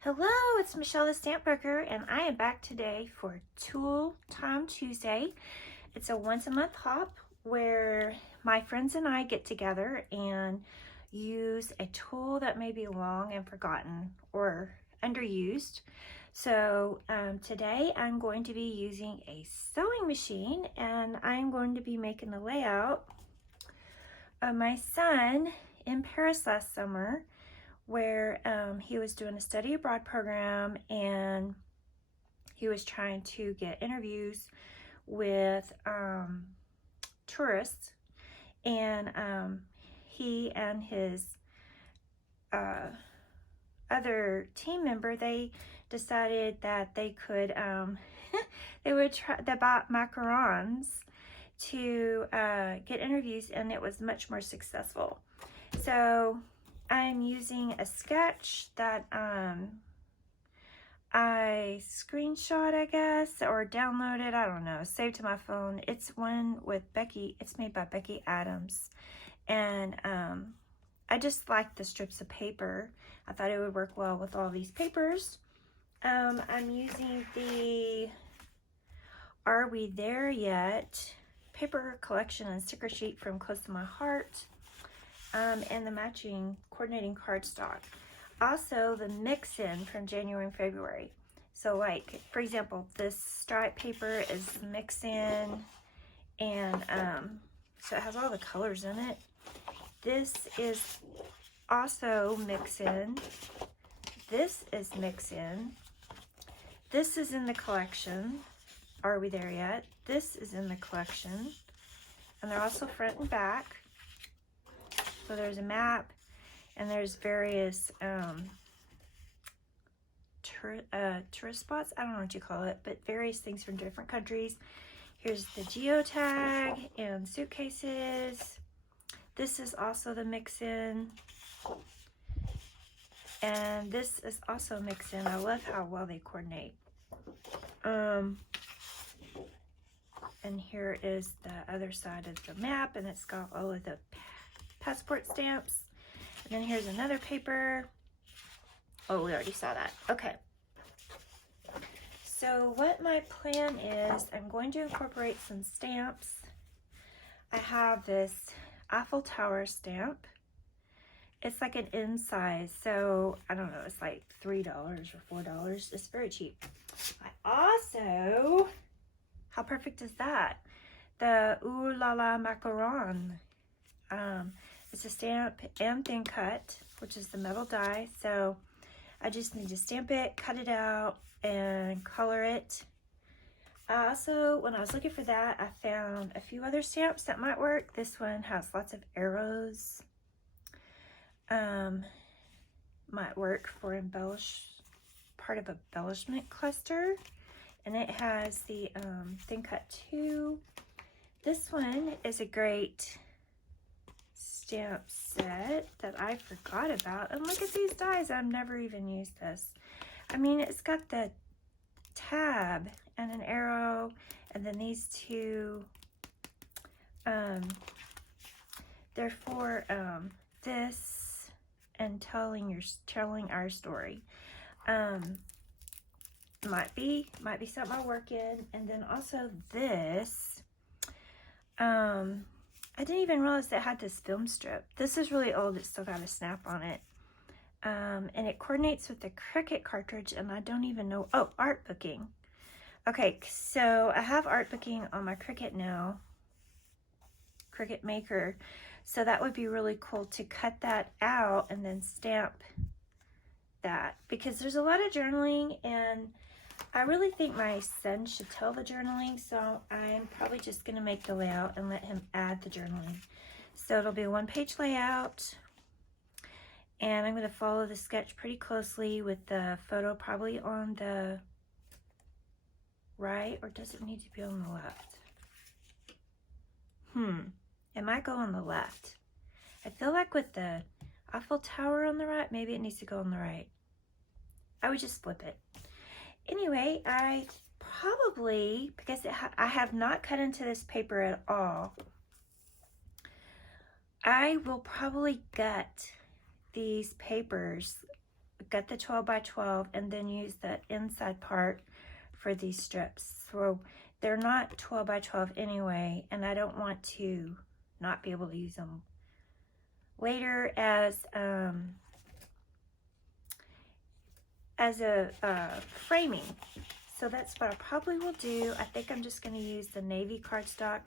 Hello, it's Michelle the Stamp Broker, and I am back today for Tool Time Tuesday. It's a once-a-month hop where my friends and I get together and use a tool that may be long and forgotten or underused. So today I'm going to be using a sewing machine, and I'm going to be making the layout of my son in Paris last summer, where he was doing a study abroad program, and he was trying to get interviews with tourists, and he and his other team member, they decided that they could they bought macarons to get interviews, and it was much more successful. So I'm using a sketch that I screenshot, I guess, or downloaded, I don't know, saved to my phone. It's one with Becky. It's made by Becky Adams, and I just like the strips of paper. I thought it would work well with all these papers. I'm using the Are We There Yet paper collection and sticker sheet from Close to My Heart, and the matching coordinating cardstock. Also the mix-in from January and February. So like, for example, this stripe paper is mix-in, and so it has all the colors in it. This is also mix-in. This is mix-in. This is in the collection. Are We There Yet? This is in the collection. And they're also front and back. So there's a map, and there's various tourist spots. I don't know what you call it, but various things from different countries. Here's the geotag and suitcases. This is also the mix-in. And this is also mix-in. I love how well they coordinate. And here is the other side of the map, and it's got all of the passport stamps. And then here's another paper. Oh, we already saw that. Okay. So what my plan is, I'm going to incorporate some stamps. I have this Eiffel Tower stamp. It's like an in size, so I don't know, it's like $3 or $4. It's very cheap. I also, how perfect is that? The Ooh La La Macaron. It's a stamp and thin cut, which is the metal die. So I just need to stamp it, cut it out, and color it. Also, when I was looking for that, I found a few other stamps that might work. This one has lots of arrows. Might work for part of embellishment cluster. And it has the thin cut too. This one is a great stamp set that I forgot about. And look at these dies. I've never even used this. I mean, it's got the tab and an arrow, and then these two, they're for this and telling our story. Might be something I'll work in. And then also this, I didn't even realize it had this film strip. This is really old. It's still got a snap on it. And it coordinates with the Cricut cartridge, and I don't even know. Oh, art booking. Okay, so I have art booking on my Cricut now. Cricut Maker. So that would be really cool to cut that out and then stamp that, because there's a lot of journaling, and I really think my son should tell the journaling, so I'm probably just going to make the layout and let him add the journaling. So it'll be a one-page layout, and I'm going to follow the sketch pretty closely with the photo probably on the right, or does it need to be on the left? It might go on the left. I feel like with the Eiffel Tower on the right, maybe it needs to go on the right. I would just flip it. Anyway, I probably, because I have not cut into this paper at all, I will probably gut these papers, gut the 12 by 12, and then use the inside part for these strips. So they're not 12 by 12 anyway, and I don't want to not be able to use them later as a framing. So that's what I probably will do. I think I'm just going to use the navy cardstock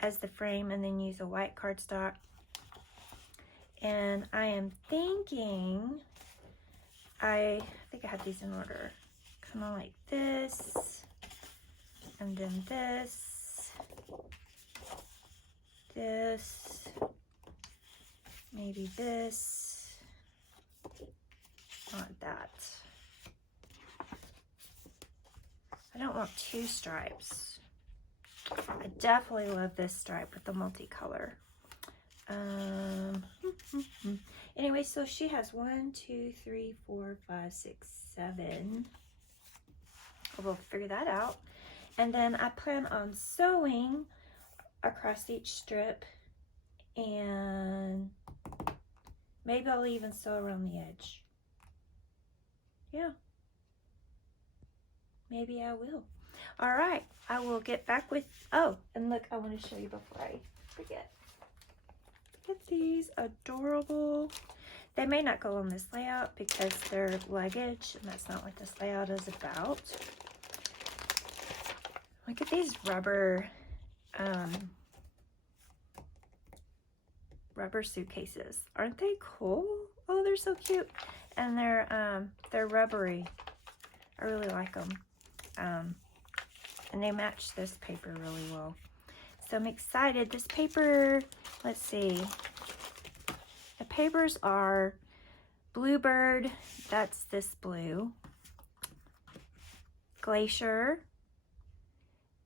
as the frame and then use a white cardstock. And I am thinking, I think I have these in order. Kind of like this, and then this, maybe this, not that. I don't want two stripes. I definitely love this stripe with the multicolor. Anyway, so she has 1, 2, 3, 4, 5, 6, 7. We'll figure that out. And then I plan on sewing across each strip, and maybe I'll even sew around the edge. Yeah. Maybe I will. All right, I will get back with, oh, and look, I want to show you before I forget. Look at these, adorable. They may not go on this layout because they're luggage, and that's not what this layout is about. Look at these rubber suitcases. Aren't they cool? Oh, they're so cute. And they're rubbery. I really like them. And they match this paper really well. So I'm excited. This paper, let's see. The papers are Bluebird, that's this blue. Glacier.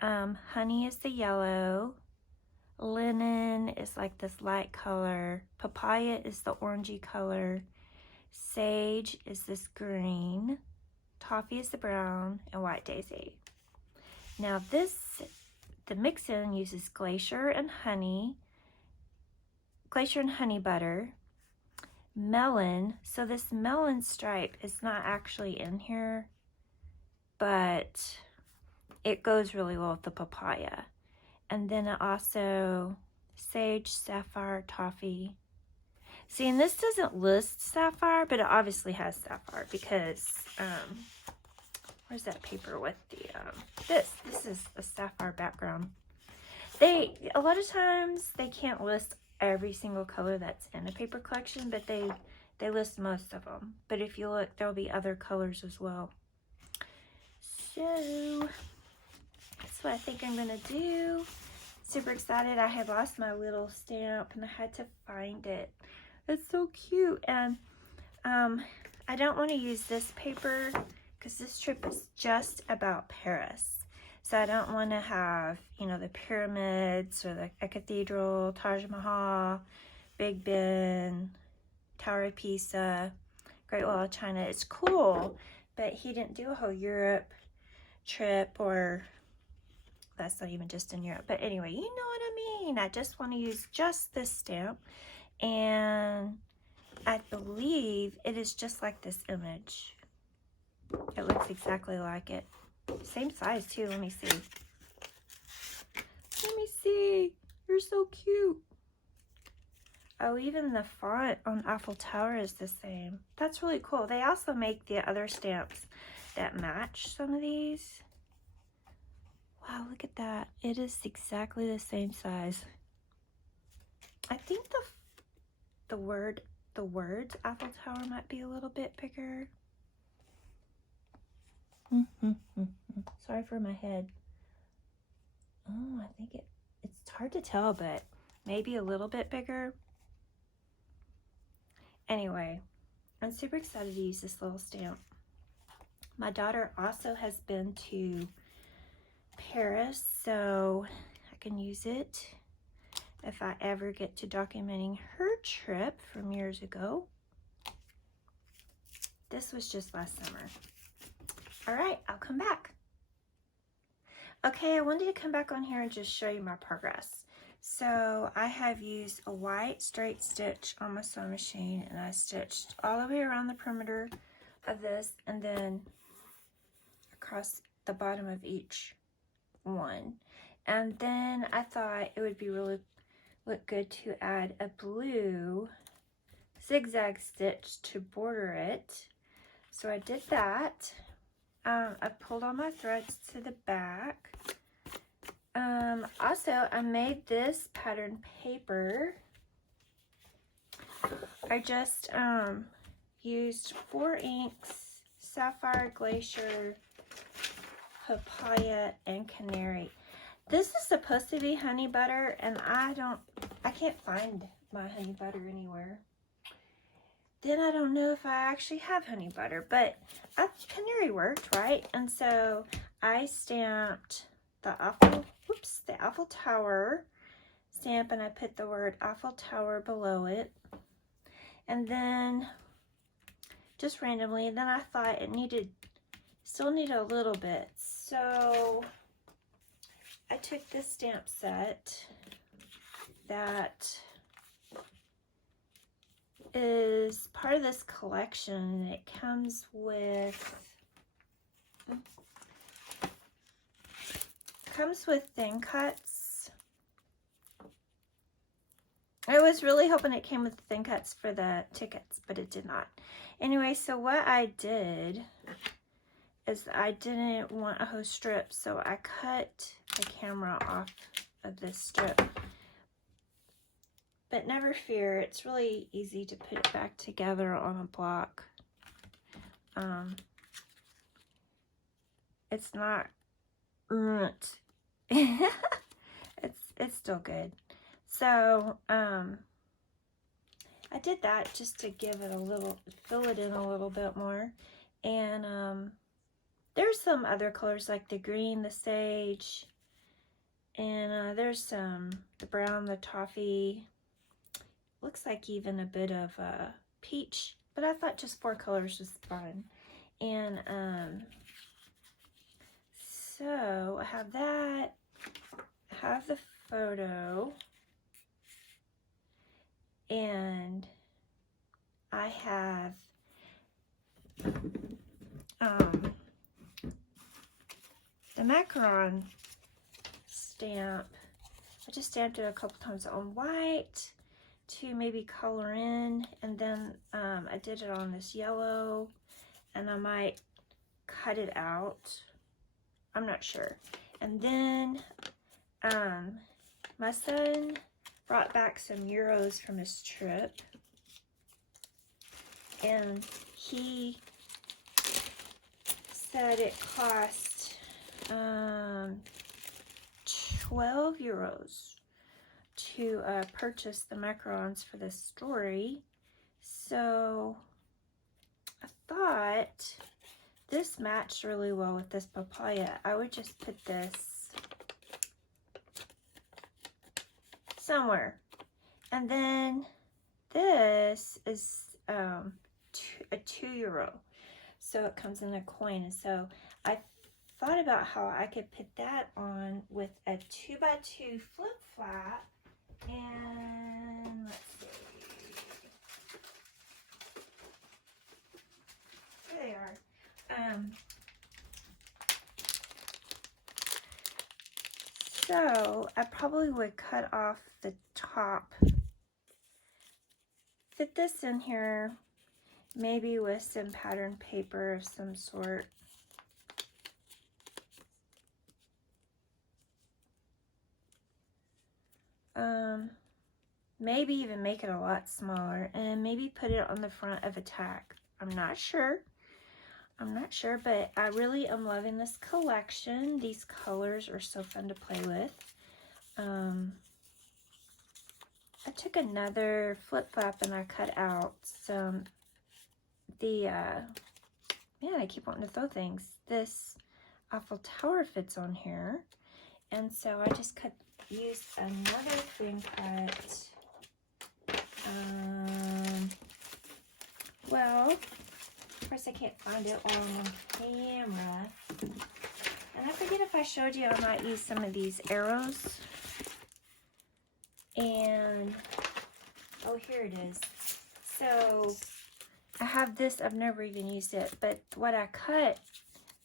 Honey is the yellow. Linen is like this light color. Papaya is the orangey color. Sage is this green. Toffee is the brown, and White Daisy. Now the mix-in uses Glacier and honey butter. Melon, so this melon stripe is not actually in here, but it goes really well with the papaya. And then also sage, sapphire, toffee. See, and this doesn't list sapphire, but it obviously has sapphire because, where's that paper with the, this is a sapphire background. A lot of times they can't list every single color that's in a paper collection, but they list most of them. But if you look, there'll be other colors as well. So that's what I think I'm gonna do. Super excited. I had lost my little stamp and I had to find it. It's so cute. And I don't want to use this paper because this trip is just about Paris. So I don't want to have, you know, the pyramids or a cathedral, Taj Mahal, Big Ben, Tower of Pisa, Great Wall of China. It's cool, but he didn't do a whole Europe trip, or that's not even just in Europe. But anyway, you know what I mean. I just want to use just this stamp, and I believe it is just like this image. It looks exactly like it. Same size too. Let me see. Let me see. You're so cute. Oh, even the font on Eiffel Tower is the same. That's really cool. They also make the other stamps that match some of these. Wow, look at that. It is exactly the same size. I think the words Eiffel Tower might be a little bit bigger. Sorry for my head. Oh, I think it's hard to tell, but maybe a little bit bigger. Anyway, I'm super excited to use this little stamp. My daughter also has been to Paris, so I can use it if I ever get to documenting her trip from years ago. This was just last summer. All right, I'll come back. Okay, I wanted to come back on here and just show you my progress. So I have used a white straight stitch on my sewing machine, and I stitched all the way around the perimeter of this and then across the bottom of each one. And then I thought it would be really look good to add a blue zigzag stitch to border it. So I did that. I pulled all my threads to the back. Also, I made this pattern paper. I just used 4 inks, Sapphire, Glacier, Papaya, and Canary. This is supposed to be honey butter, and I can't find my honey butter anywhere. Then I don't know if I actually have honey butter, but Canary worked, right? And so I stamped the Eiffel Tower stamp, and I put the word Eiffel Tower below it. And then just randomly, then I thought it still needed a little bit. So I took this stamp set that is part of this collection. It comes with thin cuts. I was really hoping it came with thin cuts for the tickets, but it did not. Anyway, so what I did is I didn't want a whole strip, so I cut the camera off of this strip. But never fear, it's really easy to put it back together on a block. It's not ruined. It's still good. So I did that just to give it fill it in a little bit more. And there's some other colors like the green, the sage, and there's the brown, the toffee. Looks like even a bit of peach, but I thought just 4 colors was fun. And so I have that. I have the photo, and I have the macaron stamp. I just stamped it a couple times on white to maybe color in, and then I did it on this yellow, and I might cut it out. I'm not sure. And then my son brought back some euros from his trip, and he said it cost 12 euros to purchase the macarons for this story. So I thought this matched really well with this papaya. I would just put this somewhere. And then this is a 2 euro. So it comes in a coin. And so I thought about how I could put that on with a 2x2 flip flap. And let's see. There they are. So I probably would cut off the top, fit this in here, maybe with some pattern paper of some sort. Maybe even make it a lot smaller, and maybe put it on the front of a tag. I'm not sure, but I really am loving this collection. These colors are so fun to play with. I took another flip flap and I cut out some, man, I keep wanting to throw things. This Eiffel Tower fits on here, and so I just used another thin cut. Well, of course I can't find it all on camera. And I forget if I showed you, I might use some of these arrows. And, oh, here it is. So, I have this, I've never even used it, but what I cut,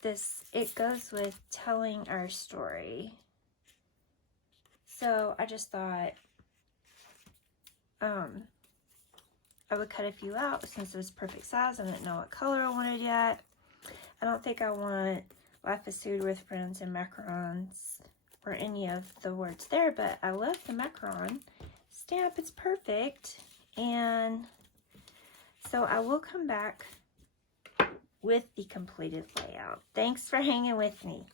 this, it goes with telling our story. So, I just thought, I would cut a few out since it was perfect size. I didn't know what color I wanted yet. I don't think I want Life is Food with Friends and macarons or any of the words there, but I love the macaron stamp. It's perfect. And so I will come back with the completed layout. Thanks for hanging with me.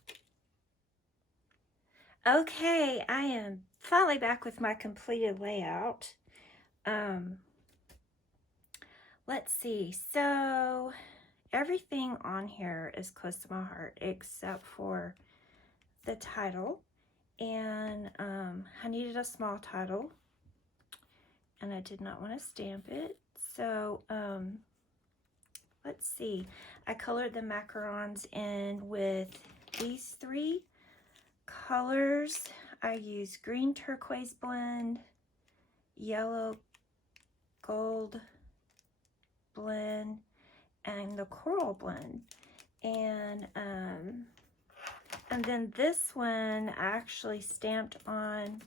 Okay, I am finally back with my completed layout. Let's see. So everything on here is close to my heart except for the title. And I needed a small title. And I did not want to stamp it. So, let's see. I colored the macarons in with these 3 colors. I used green turquoise blend, yellow gold blend, and the coral blend. And then this one I actually stamped on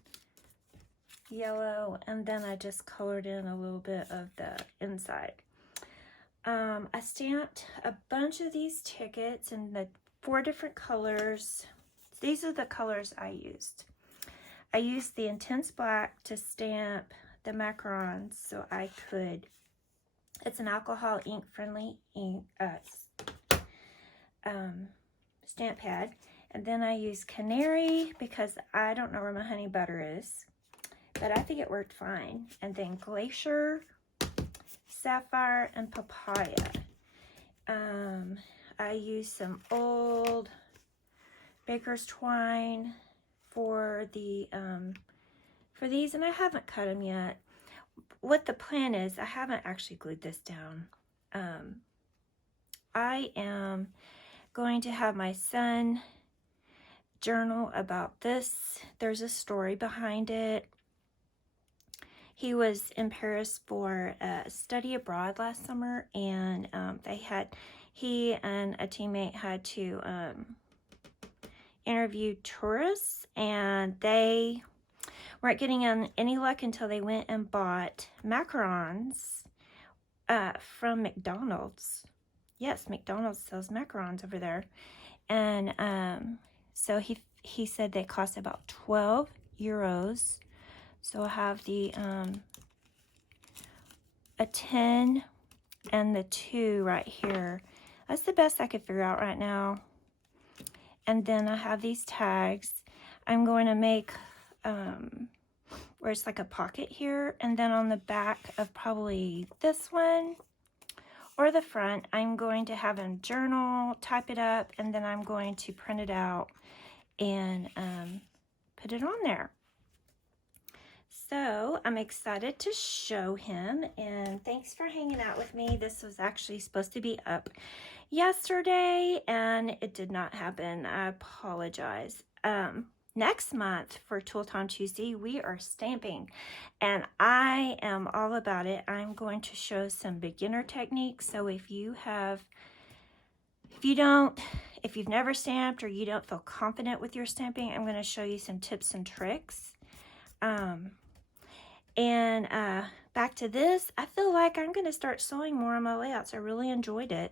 yellow, and then I just colored in a little bit of the inside. I stamped a bunch of these tickets in the 4 different colors. These are the colors I used. I used the intense black to stamp the macarons so I could, it's an alcohol ink friendly ink, stamp pad. And then I used canary because I don't know where my honey butter is, but I think it worked fine. And then glacier, sapphire, and papaya. I used some old baker's twine for the for these, and I haven't cut them yet. What the plan is, I haven't actually glued this down. I am going to have my son journal about this. There's a story behind it. He was in Paris for a study abroad last summer, and he and a teammate had to interview tourists, and they weren't getting any luck until they went and bought macarons from McDonald's. Yes, McDonald's sells macarons over there. And so he said they cost about 12 euros. So I have the a 10 and the 2 right here. That's the best I could figure out right now. And then I have these tags. I'm going to make where it's like a pocket here, and then on the back of probably this one or the front, I'm going to have a journal, type it up, and then I'm going to print it out and put it on there. So I'm excited to show him, and thanks for hanging out with me. This was actually supposed to be up yesterday, and it did not happen. I apologize. Next month for Tool Time Tuesday, we are stamping, and I am all about it. I'm going to show some beginner techniques. So if you've never stamped or you don't feel confident with your stamping, I'm going to show you some tips and tricks. Back to this, I feel like I'm going to start sewing more on my layouts. I really enjoyed it.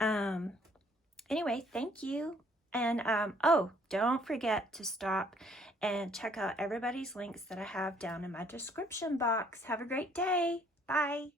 Anyway, thank you. And, oh, don't forget to stop and check out everybody's links that I have down in my description box. Have a great day. Bye.